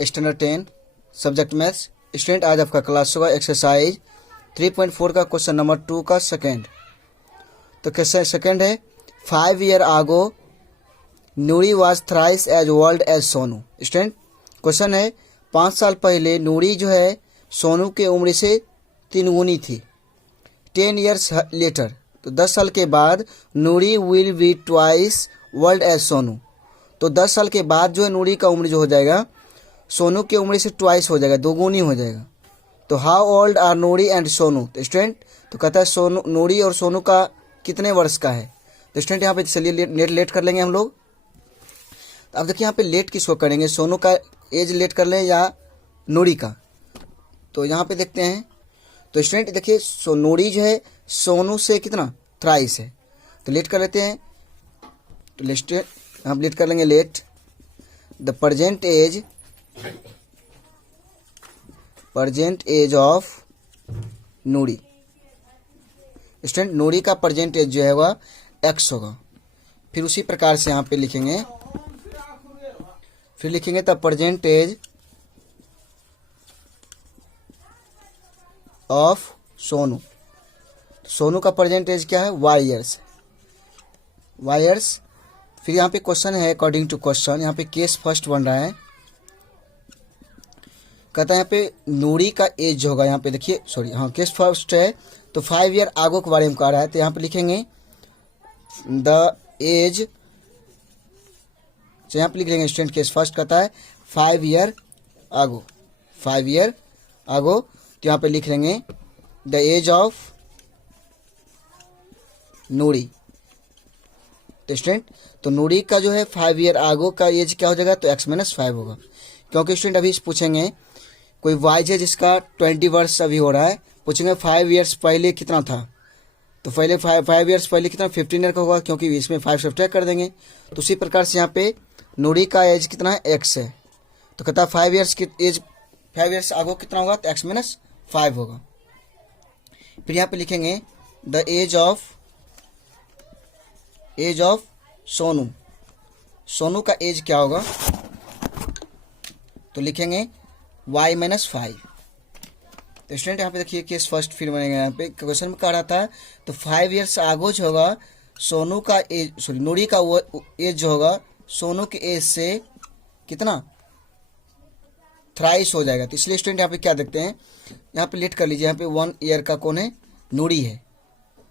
Standard 10 subject maths. Student आज आपका class होगा एक्सरसाइज 3.4 का क्वेश्चन नंबर 2 का सेकंड। तो क्वेश्चन सेकंड है 5 year ago Noori was thrice as old as Sonu. Student question है 5 साल पहले नूरी जो है सोनू के उम्र से 3 गुनी थी। 10 ईयर्स लेटर तो 10 साल के बाद Noori will be twice old as Sonu. तो 10 साल के बाद जो है नूरी का उम्र जो हो जाएगा सोनू की उम्र से ट्वाइस हो जाएगा, दोगुनी हो जाएगा। तो how old are Noori and Sonu. तो स्टूडेंट तो कहता है सोनू नूरी और सोनू का कितने वर्ष का है। तो स्टूडेंट यहाँ पे चलिए लेट कर लेंगे हम लोग। अब देखिए यहाँ पे लेट किसको करेंगे, सोनू का एज लेट कर लें या नूरी का। तो यहाँ पे देखते हैं। तो स्टूडेंट देखिए नूरी जो है सोनू से कितना थ्राइस है, तो लेट कर लेते हैं। तो लेट हम लेट कर लेंगे let the present age of Noori. Student Noori का प्रेजेंट एज जो है वह x होगा। फिर उसी प्रकार से यहाँ पे लिखेंगे, फिर लिखेंगे the present age of Sonu. Sonu का प्रेजेंट एज क्या है, y ईयर्स। फिर यहाँ पे क्वेश्चन है अकॉर्डिंग टू क्वेश्चन, यहाँ पे केस फर्स्ट बन रहा है। कहता है यहाँ पे नूरी का एज जो होगा, यहाँ पे देखिए सॉरी हाँ केस फर्स्ट है तो 5 ईयर आगो के बारे में कह रहा है। तो यहाँ पे लिखेंगे द एज, तो यहाँ पे लिख लेंगे स्टूडेंट केस फर्स्ट कहता है 5 ईयर आगो, 5 ईयर आगो। तो यहाँ पे लिख लेंगे द एज ऑफ नूरी। तो स्टूडेंट तो नूरी का जो है 5 ईयर आगो का एज क्या हो जाएगा, तो x-5 होगा। क्योंकि स्टूडेंट अभी पूछेंगे कोई वाइज है जिसका 20 वर्ष अभी हो रहा है, पूछेंगे 5 ईयर्स पहले कितना था। तो पहले 5 ईयर्स पहले कितना 15 ईयर का होगा, क्योंकि इसमें 5 सब्ट्रैक्ट कर देंगे। तो उसी प्रकार से यहाँ पे नूरी का एज कितना है, x है। तो कहता है 5 ईयर्स की एज 5 ईयर्स आगो कितना होगा, तो x-5 होगा। फिर यहाँ पे लिखेंगे the age of Sonu. Sonu का एज क्या होगा, तो लिखेंगे y-5। तो स्टूडेंट यहाँ पे देखिए केस फर्स्ट फिर बनेगा। यहाँ पे क्वेश्चन में कह रहा था तो 5 ईयर्स आगो जो होगा सोनू का एज सॉरी नूरी का वो एज जो होगा सोनू के एज से कितना थ्राइस हो जाएगा। तो इसलिए स्टूडेंट यहाँ पे क्या देखते हैं, यहाँ पे लेट कर लीजिए। यहाँ पे 1 ईयर का कौन है, नूरी है,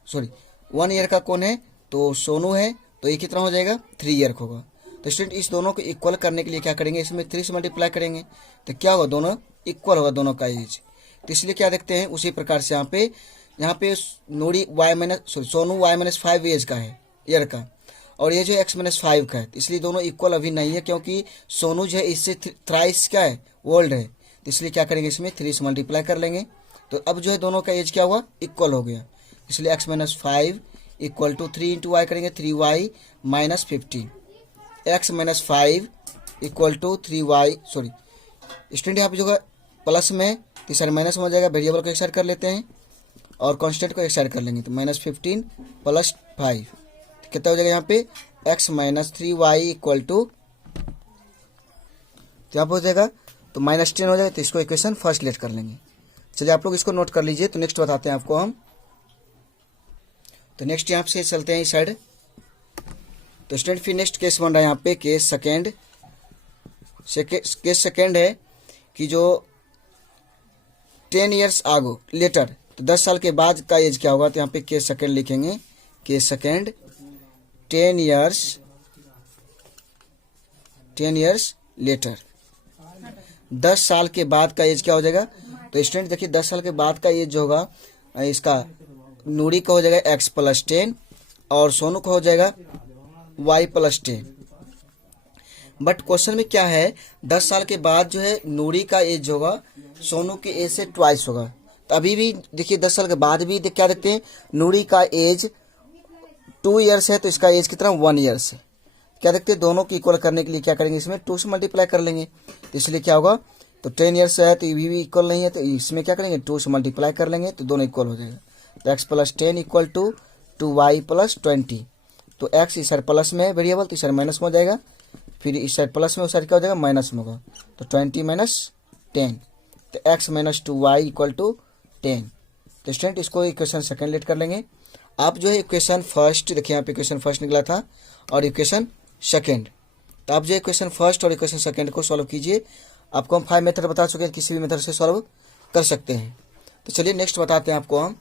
सॉरी 1 ईयर का कौन है, तो सोनू है। तो ये कितना हो जाएगा, 3 ईयर का होगा। तो स्टूडेंट इस दोनों को इक्वल करने के लिए क्या करेंगे, इसमें 3 से मल्टीप्लाई करेंगे तो क्या होगा, दोनों इक्वल होगा दोनों का एज। तो इसलिए क्या देखते हैं उसी प्रकार से यहाँ पे नूरी सोनू y-5 एज का है, ईयर का, और ये जो x-5 का है। तो इसलिए दोनों इक्वल अभी नहीं है, क्योंकि सोनू जो है इससे थ्राइस क्या है, ओल्ड है। तो इसलिए क्या करेंगे, इसमें 3 से मल्टीप्लाई कर लेंगे। तो अब जो है दोनों का एज क्या हुआ, इक्वल हो गया। इसलिए x-5 equal to 3 into Y करेंगे 3y-15, x-5 equal to 3y sorry student यहाँ पे जो है प्लस में तो सारे माइनस में हो जाएगा। वेरिएबल को एक साइड कर लेते हैं और कांस्टेंट को एक साइड कर लेंगे। तो -15 + 5 तो कितना हो जाएगा, यहाँ पे x-3y इक्वल टू, तो यहाँ पे हो जाएगा तो -10 हो जाएगा। तो इसको इक्वेशन फर्स्ट लेट कर लेंगे। चलिए आप लोग इसको नोट कर लीजिए। तो नेक्स्ट बताते हैं आपको हम। तो नेक्स्ट यहाँ से चलते हैं इस साइड। तो स्टूडेंट फिर नेक्स्ट केस बन रहा है यहाँ पे केस सेकेंड है कि जो 10 ईयर्स आगो लेटर तो 10 साल के बाद का एज क्या होगा। तो यहाँ पे केस सेकेंड लिखेंगे, केस सेकेंड 10 ईयर्स लेटर 10 साल के बाद का एज क्या हो जाएगा। तो स्टूडेंट देखिए 10 साल के बाद का एज जो होगा इसका नूरी का हो जाएगा x+10 और सोनू का हो जाएगा y+10। बट क्वेश्चन में क्या है, 10 साल के बाद जो है नूरी का एज होगा सोनू के एज से ट्वाइस होगा। तो अभी भी देखिए 10 साल के बाद भी क्या देखते हैं, नूरी का एज 2 ईयर्स है तो इसका एज कितना 1 ईयर्स है। क्या देखते हैं, दोनों को इक्वल करने के लिए क्या करेंगे, इसमें 2 से मल्टीप्लाई कर लेंगे। तो इसलिए क्या होगा, तो 10 ईयर्स है तो ये भी इक्वल नहीं है, तो इसमें क्या करेंगे 2 से मल्टीप्लाई कर लेंगे तो दोनों इक्वल हो जाएगा। तो x+10 इक्वल टू 2y+20। तो x इस साइड प्लस में है वेरिएबल, तो इस साइड माइनस में हो जाएगा। फिर इस साइड प्लस में, उस साइड क्या हो जाएगा माइनस में होगा, तो 20 माइनस 10, तो x minus 2y equal to 10। तो स्टूडेंट इसको इक्वेशन सेकेंड लेट कर लेंगे। आप जो है इक्वेशन फर्स्ट देखिए, यहाँ पे इक्वेशन फर्स्ट निकला था और इक्वेशन सेकेंड, तो आप जो इक्वेशन फर्स्ट और इक्वेशन सेकेंड को सॉल्व कीजिए। आपको हम 5 मेथड बता चुके हैं, किसी भी मेथड से सॉल्व कर सकते हैं। तो चलिए नेक्स्ट बताते हैं आपको हम।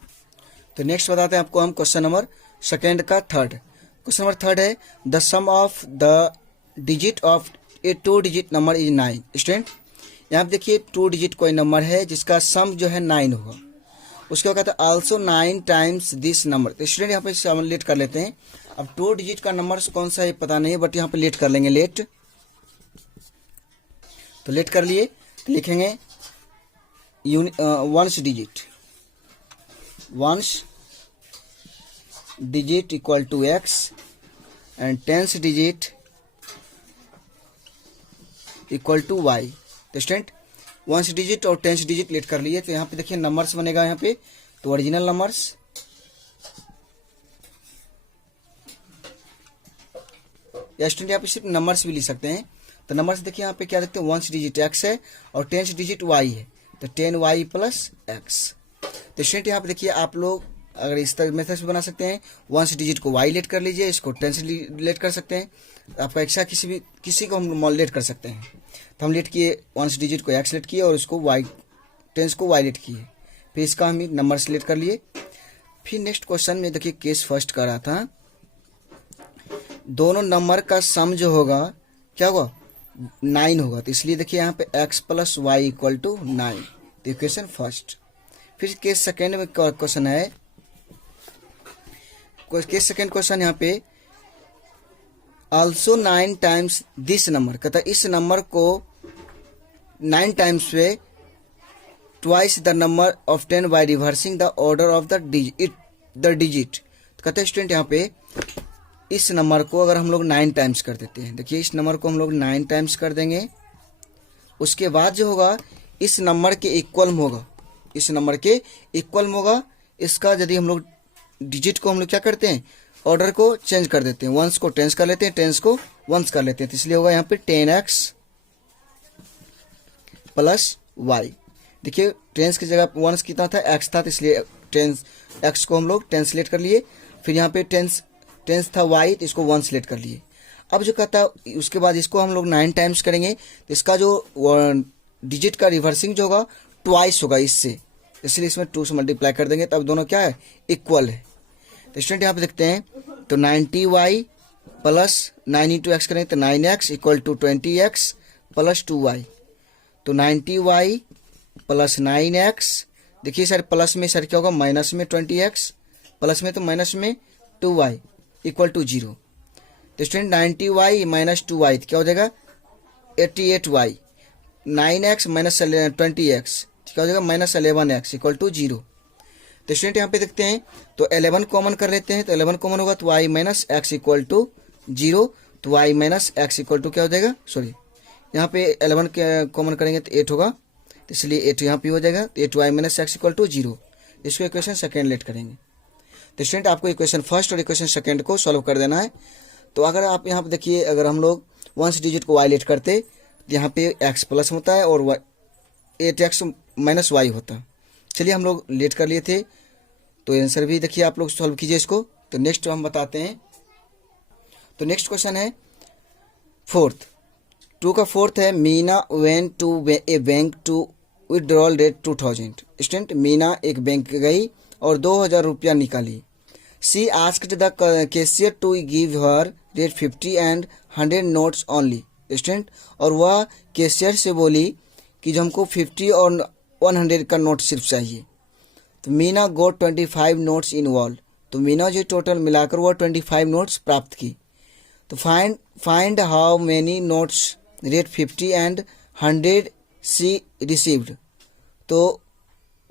तो नेक्स्ट बताते हैं आपको हम क्वेश्चन नंबर सेकेंड का थर्ड। क्वेश्चन नंबर थर्ड है the sum of the digit of a 2 digit number is 9। Student यहाँ पे देखिए 2 डिजिट कोई नंबर है जिसका सम जो है 9 होगा, उसके बाद कहता है आल्सो 9 टाइम्स दिस नंबर। तो स्टूडेंट यहाँ पे हम लेट कर लेते हैं। अब 2 डिजिट का नंबर कौन सा है पता नहीं है, बट यहाँ पे लेट कर लेंगे लेट। तो लेट कर लिए, तो लिखेंगे ones digit equal to x and tens digit equal to y. तो स्टूडेंट वंस डिजिट और टेंस डिजिट लेट कर लिए। तो यहाँ पे देखिए नंबर्स बनेगा यहाँ पे, तो ओरिजिनल नंबर्स या स्टूडेंट यहाँ पे सिर्फ नंबर्स भी लिख सकते हैं। तो नंबर्स देखिए यहाँ पे क्या देखते हैं, वंस डिजिट एक्स है और टेंस डिजिट वाई है, तो 10y प्लस एक्स। तो स्टूडेंट यहाँ पे देखिए आप लोग अगर इस तरह मेथड से बना सकते हैं, वंस डिजिट को y लेट कर लीजिए, इसको टेंस लेट कर सकते हैं, आपका इच्छा किसी को हम लेट कर सकते हैं। तो हम लेट किए वंस डिजिट को x लेट किए और उसको y टेंस को y लेट किए, फिर इसका हम नंबर से लेट कर लिए। फिर नेक्स्ट क्वेश्चन में देखिए केस फर्स्ट कर रहा था, दोनों नंबर का सम जो होगा क्या होगा 9 होगा, तो इसलिए देखिए यहाँ पे x plus y equal to 9, तो इक्वेशन फर्स्ट। फिर केस सेकेंड में क्वेश्चन है, केस सेकेंड क्वेश्चन यहाँ पे आल्सो 9 टाइम्स दिस नंबर, कहता इस नंबर को 9 टाइम्स पे twice the number of 10 by reversing the order of the digit. तो कहते हैं स्टूडेंट यहाँ पे इस नंबर को अगर हम लोग 9 टाइम्स कर देते हैं, देखिए इस नंबर को हम लोग 9 टाइम्स कर देंगे, उसके बाद जो होगा इस नंबर के इक्वल में होगा, इस नंबर के इक्वल में होगा। इसका यदि हम लोग डिजिट को हम लोग क्या करते हैं, ऑर्डर को चेंज कर देते हैं, वंस को टेंस कर लेते हैं, टेंस को वंस कर लेते हैं, तो इसलिए होगा यहाँ पे 10x प्लस वाई। देखिए टेंस की जगह वंस कितना था, x था, तो इसलिए टेंस x को हम लोग टेंसलेट कर लिए। फिर यहाँ पे टेंस था y, तो इसको 1 सेलेक्ट कर लिए। अब जो कहता है उसके बाद इसको हम लोग 9 टाइम्स करेंगे, तो इसका जो डिजिट का रिवर्सिंग जो होगा ट्वाइस होगा इससे, इसलिए इसमें 2 से मल्टीप्लाई कर देंगे, तब दोनों क्या है इक्वल है। तो स्टूडेंट यहाँ पे देखते हैं, तो 90y प्लस 9 इंटू एक्स करेंगे तो 9x equal to 20x plus 2y, तो 90y प्लस 9x, देखिए सर प्लस में सर क्या होगा माइनस में 20x, प्लस में तो माइनस में 2y इक्वल टू 0। तो स्टूडेंट 90y माइनस 2y क्या हो जाएगा 88y, 9x माइनस 20x क्या हो जाएगा माइनस 11x इक्वल टू 0। तो स्टूडेंट यहाँ पे देखते हैं, तो 11 कॉमन कर लेते हैं, तो 11 कॉमन होगा तो y minus x equal to 0, तो y minus x equal to क्या हो जाएगा, सॉरी यहाँ पे 11 कॉमन करेंगे तो 8 होगा, तो इसलिए 8 यहाँ पे हो जाएगा, तो 8y minus x equal to 0। इसको इक्वेशन सेकेंड लेट करेंगे। तो स्टूडेंट आपको इक्वेशन फर्स्ट और इक्वेशन सेकेंड को सॉल्व कर देना है। तो अगर आप यहाँ पे देखिए, अगर हम लोग वंस डिजिट को y लेट करते, यहाँ पे x प्लस होता है और 8x माइनस वाई होता। चलिए हम लोग लेट कर लिए थे, तो आंसर भी देखिए आप लोग सॉल्व कीजिए इसको। तो नेक्स्ट हम बताते हैं, तो नेक्स्ट क्वेश्चन है फोर्थ, 2 का फोर्थ है Meena went to a bank to withdrawal rate 2000। Student Meena एक बैंक गई और 2000 रुपया निकाली। She asked the cashier to give her rate 50 and 100 notes only. Student और वह कैशियर से बोली कि जो हमको 50 और 100 का नोट सिर्फ चाहिए। तो मीना गोट 25 नोट्स इन वॉल, तो मीना जो टोटल मिलाकर वो 25 नोट्स प्राप्त की। तो find how many notes rate 50 and 100 she received. तो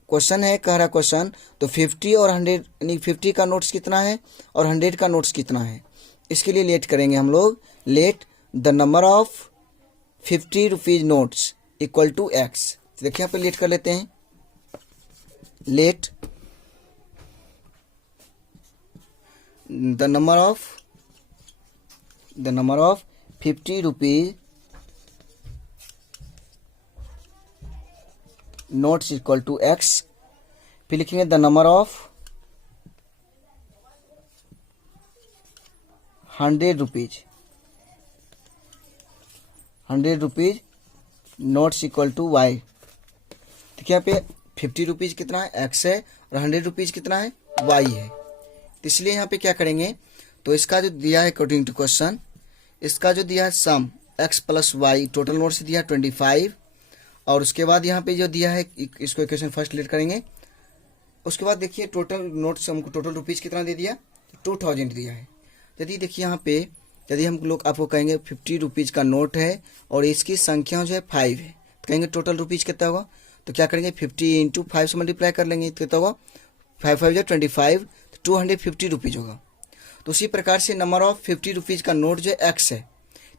क्वेश्चन है, कह रहा क्वेश्चन, तो 50 और 100 यानी 50 का नोट्स कितना है और 100 का नोट्स कितना है, इसके लिए लेट करेंगे हम लोग, let the number of 50 rupees notes equal to x. देखिए यहाँ पे लेट कर लेते हैं, let the number of ₹50 notes equal to x, फिर लिखेंगे the number of ₹100 notes equal to y। देखिए यहाँ पे ₹50 कितना है, x है, और ₹100 कितना है, y है। तो इसलिए यहाँ पे क्या करेंगे, तो इसका जो दिया है अकॉर्डिंग टू क्वेश्चन, इसका जो दिया है sum x plus y, total notes दिया है 25, और उसके बाद यहाँ पे जो दिया है इसको इक्वेशन फर्स्ट लेट करेंगे। उसके बाद देखिए टोटल नोट्स हमको टोटल रुपीज़ कितना दे दिया, 2000 दिया है। यदि देखिए यहाँ पे यदि हम लोग आपको कहेंगे ₹50 का नोट है और इसकी संख्या जो है 5 है, तो कहेंगे टोटल रुपीज़ कितना होगा, तो क्या करेंगे 50 इंटू 5 से मल्टीप्लाई कर लेंगे, कितना होगा 5 5 जो 25, तो ₹250 होगा। तो उसी प्रकार से नंबर ऑफ ₹50 का नोट जो है x है,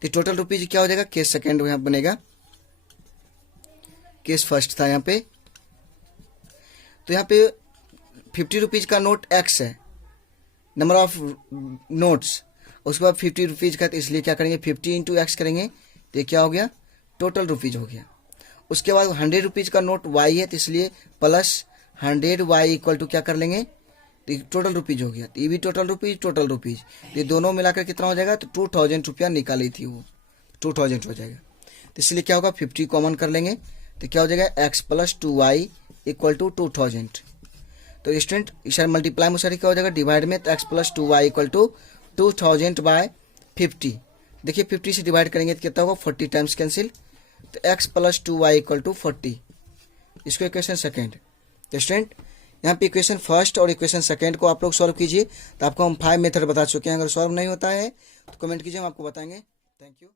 तो टोटल रुपीज़ क्या हो जाएगा, केस सेकेंड यहाँ बनेगा, केस फर्स्ट था यहाँ पे। तो यहाँ पे ₹50 का नोट x है, नंबर ऑफ नोट्स, उसके बाद ₹50 का, तो इसलिए क्या करेंगे 50 इंटू एक्स करेंगे, तो ये क्या हो गया, टोटल रुपीज़ हो गया। उसके बाद ₹100 का नोट y है, तो इसलिए प्लस 100y इक्वल टू क्या कर लेंगे, तो टोटल रुपीज़ हो गया। तो ये भी टोटल रुपीज़, तो ये दोनों मिलाकर कितना हो जाएगा, तो ₹2000 निकाली थी वो, 2000 हो जाएगा। तो इसलिए क्या होगा 50 कॉमन कर लेंगे, तो क्या हो जाएगा x plus 2y equal to 2000। तो स्टूडेंट इस मल्टीप्लाई में क्या हो जाएगा, डिवाइड में, तो x plus 2y equal to 2000 by 50। देखिए 50 से डिवाइड करेंगे तो कितना होगा, 40 टाइम्स कैंसिल, तो x plus 2y equal to 40। इसको इक्वेशन सेकेंड। तो स्टूडेंट यहाँ पे इक्वेशन फर्स्ट और इक्वेशन सेकेंड को आप लोग सॉल्व कीजिए। तो आपको हम 5 मेथड बता चुके हैं, अगर सॉल्व नहीं होता है तो कमेंट कीजिए, हम आपको बताएंगे। Thank you.